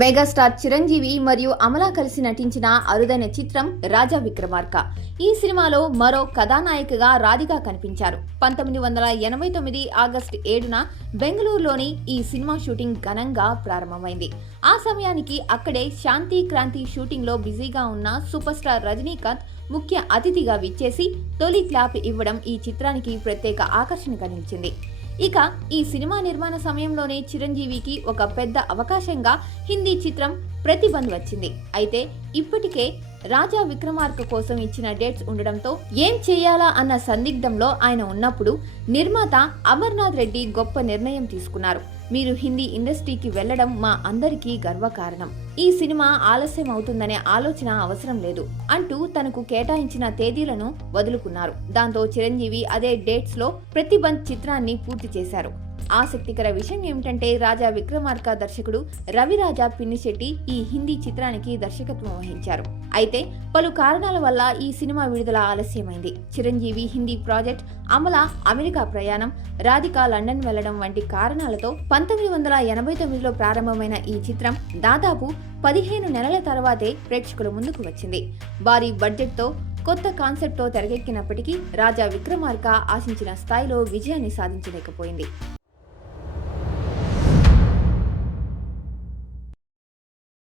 Megastar Chiranjeevi మరియు అమల కలిసి నటించిన అరుదైన చిత్రం రాజా విక్రమార్క. ఈ సినిమాలో మరో కథానాయికగా రాధిక కనిపించారు. 1989 ఆగస్టు 7న బెంగళూరులోని ఈ సినిమా షూటింగ్ ఘనంగా ప్రారంభమైంది. ఆ సమయానికి అక్కడే శాంతి క్రాంతి షూటింగ్ లో బిజీగా ఉన్న సూపర్ స్టార్ రజనీకాంత్ ముఖ్య అతిథిగా విచ్చేసి తొలి క్లాప్ ఇవ్వడం ఈ చిత్రానికి ప్రత్యేక ఆకర్షణగా నిలిచింది. ఇక ఈ సినిమా నిర్మాణ సమయంలోనే చిరంజీవికి ఒక పెద్ద అవకాశంగా హిందీ చిత్రం ప్రతిబంధ్ వచ్చింది. అయితే ఇప్పటికే రాజా విక్రమార్క కోసం ఇచ్చిన డేట్స్ ఉండడంతో ఏం చేయాలా అన్న సందిగ్ధంలో ఆయన ఉన్నప్పుడు నిర్మాత అమర్నాథ్ రెడ్డి గొప్ప నిర్ణయం తీసుకున్నారు. మీరు హిందీ ఇండస్ట్రీకి వెళ్లడం మా అందరికీ గర్వకారణం. ఈ సినిమా ఆలస్యం అవుతుందనే ఆలోచన అవసరం లేదు అంటూ తనకు కేటాయించిన తేదీలను వదులుకున్నారు. దాంతో చిరంజీవి అదే డేట్స్ లో ప్రతిబంధ్ చిత్రాన్ని పూర్తి చేశారు. ఆసక్తికర విషయం ఏమిటంటే రాజా విక్రమార్క దర్శకుడు రవిరాజా పిన్నిశెట్టి ఈ హిందీ చిత్రానికి దర్శకత్వం వహించారు. అయితే పలు కారణాల వల్ల ఈ సినిమా విడుదల ఆలస్యమైంది. చిరంజీవి హిందీ ప్రాజెక్ట్, అమల అమెరికా ప్రయాణం, రాధిక లండన్ వెళ్లడం వంటి కారణాలతో 1989లో ప్రారంభమైన ఈ చిత్రం దాదాపు 15 నెలల తర్వాతే ప్రేక్షకుల ముందుకు వచ్చింది. భారీ బడ్జెట్తో కొత్త కాన్సెప్ట్తో తెరకెక్కినప్పటికీ రాజా విక్రమార్క ఆశించిన స్థాయిలో విజయాన్ని సాధించలేకపోయింది.